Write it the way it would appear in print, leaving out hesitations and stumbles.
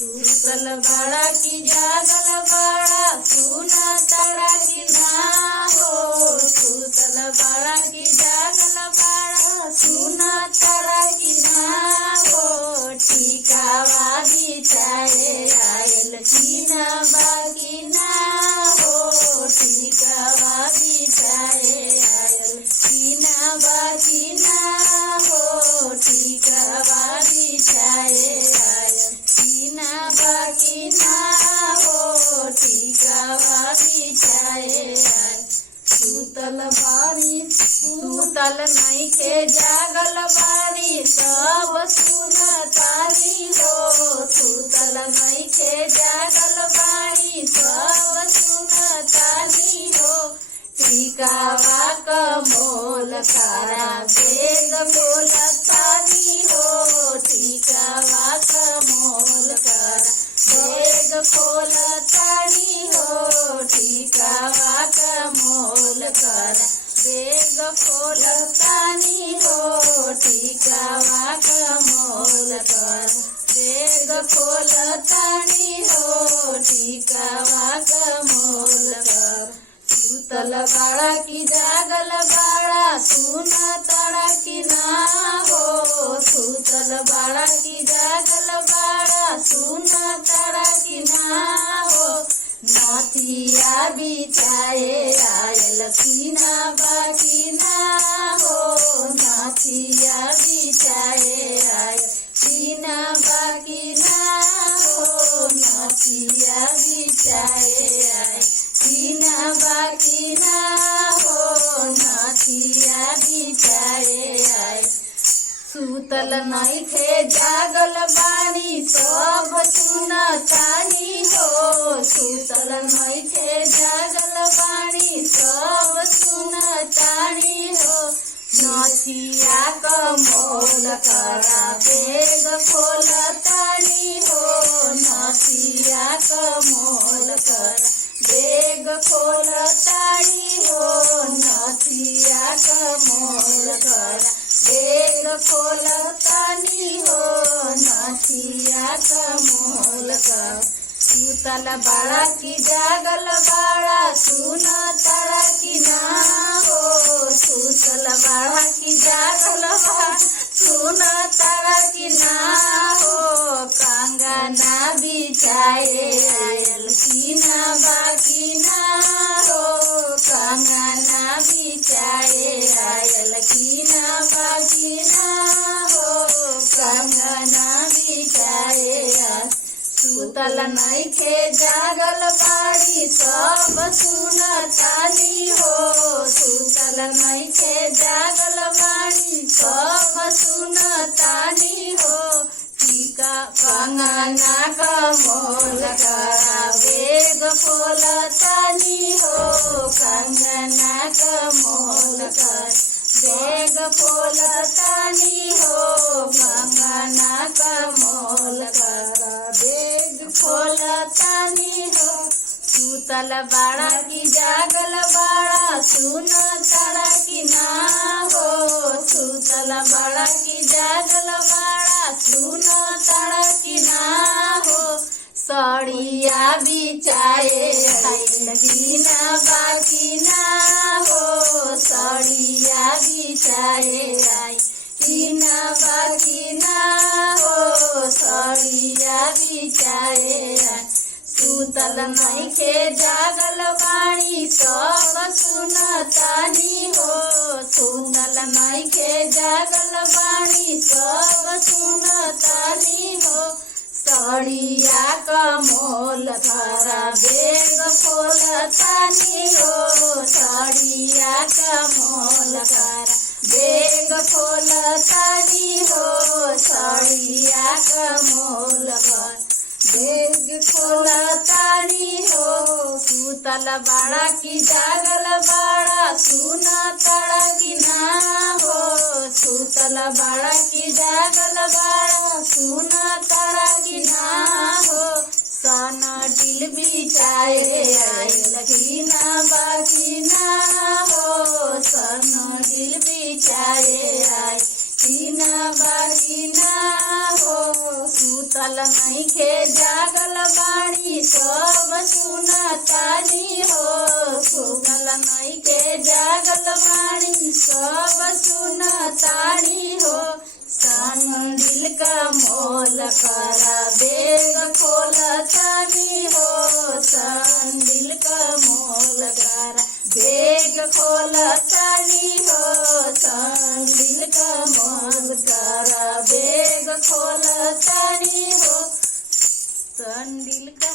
सुतल बड़ा की जागल बड़ा सुना तड़ा की ना हो। सुतल बड़ा की जागल बड़ा सुना तड़ा की ना हो। टीकावा बिछाए आयल कीना बाकी ना हो। टीकावा बिछाए आयल कीना बाकी ना हो। टीकावा बिछाए आयल कीना बाकी ना हो। टीकावा बिछाए आयल सुतल बारी सुतल नइखे जागल बारी सब सुनतानी हो। सुतल नइखे जागल बारी सब सुनतानी हो। टीकावा क मोल करा बेग बोलतानी हो। टीकावा क मोल करा बेग खोलतानी हो। टीकावा क मोल करा बेग खोलतानी हो। टीकावा क मोल करा बेग खोलतानी हो। टीकावा क मोल करा सुतल बड़ा की जागल बड़ा सुना तड़ा की ना हो। सुतल बड़ा की जागल बड़ा सुना तड़ा की ना हो। नाथिया बिछाए आयल कीना बाकी ना हो। नाथिया बिछाए आयल कीना बाकी ना हो। नाथिया बिछाए आयल कीना बाकी ना हो। नाथिया बिछाए आयल सुतल नइखे जागल बानी सब सुनतानी हो। सुतल नइखे जागल बानी सब सुनतानी हो। नाथिया क मोल करा बेग खोलतानी हो। नाथिया क मोल करा बेग खोलतानी हो। नाथिया क मोल करा बेग खोलतानी हो। नाथिया क मोल करा सुतल बड़ा की जागल बड़ा सुना तड़ा की ना हो। सुतल बड़ा की जागल बड़ा सुना तड़ा की ना हो। कंगना बिछाए आयल कीना बाकी ना हो। कंगना बिछाए आयल कीना बाकी ना हो। कंगना बिछाए सुतल नइखे जागल बारी सब सुनतानी हो। सुतल नइखे जागल बारी सब सुनतानी हो। टीका कंगना क मोल करा बेग खोलतानी हो। कंगना क मोल करा बेग खोलतानी हो। कंगना क मोल करा बेग खोलतानी हो। सुतल बड़ा की जागल बड़ा सुना तड़ा की ना हो। सुतल बड़ा की जागल बड़ा सुना तड़ा की ना हो। सड़िया बिछाए आयल कीना बाकी ना हो। सड़िया बिछाए आयल कीना बाकी ना हो। सड़िया बिछाए आयल सुतल नइखे जागल बानी सब सुनतानी हो। सुतल नइखे जागल बानी सब सुनतानी हो। सड़िया क मोल करा बेग खोलतानी हो। सड़िया क मोल करा बेग खोलतानी हो। सड़िया क मोल करा बेग खोलतानी हो। सुतल बड़ा की जागल बड़ा सुना तड़ा की ना हो। सुतल बड़ा की जागल बड़ा सुना तड़ा की ना हो। सन दिल बिछाए आयल कीना बाकी ना हो। सन दिल बिछाए आयल कीना बाकी ना हो। सुतल नहीं खे जागल बाणी सब सुनतानी हो सुतल नहीं के जागल बाणी सब सुनतानी हो संदिल का मोल करा बेग खोलतानी हो संदिल का मोल करा बेग खोलतानी हो संदिल का मोल करा बेग खोलतानी हो संदिल का